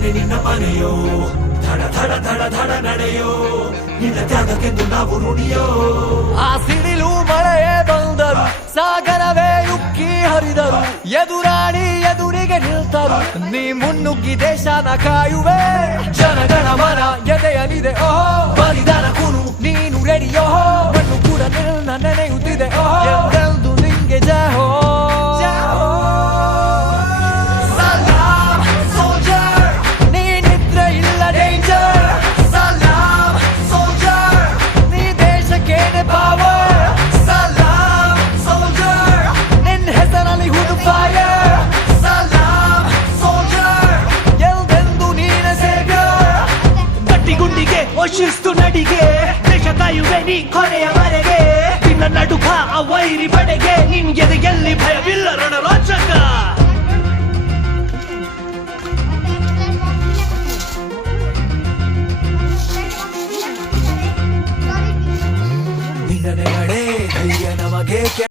ಸೇನೆ ನಿನ್ನ ಮನೆಯೋ ಧಡ ಧಡ ಧಡ ಧಡ ನಡೆಯೋ ನಿನ್ನ ತ್ಯಾಗಕ್ಕೆಂದು ನಾವು ಋಣಿಯೋ ಆ ಸಿಡಿಲು ಮಳೆಯೇ ಬಂದರು ಸಾಗರವೇ ಉಕ್ಕಿ ಹರಿದರು ಎದುರಾಳಿ ಎದುರಿಗೆ ನಿಲ್ತರು ನೀ ಮುನ್ನುಗ್ಗಿ ದೇಶನ ಕಾಯುವೆ ಜನಗಣ ಮನ ಎದೆಯಲಿದೆ ಓಹೋ ಬಲಿದಾನ ಕುನು ನೀನು ರೆಡಿಯೋ ಮಣ್ಣು ಕೂಡ ನಿನ್ನ ನೆನೆಯುತ್ತಿದೆ ಓಹೋ ಎಂದೆಂದು ನಿಂಗೆ ಜಯ ಹೋ ಶಿಸ್ತು ನಡಿಗೆ ದೇಶ ಕಾಯುವೆ ನೀ ಕೊನೆಯವರೆಗೆ ನಿನ್ನ ನಡುಕ ಆ ವೈರಿ ಪಡೆಗೆ ನಿನ್ಗೆದೆ ಎಲ್ಲಿ ಭಯವಿಲ್ಲ ರಣರಾಜ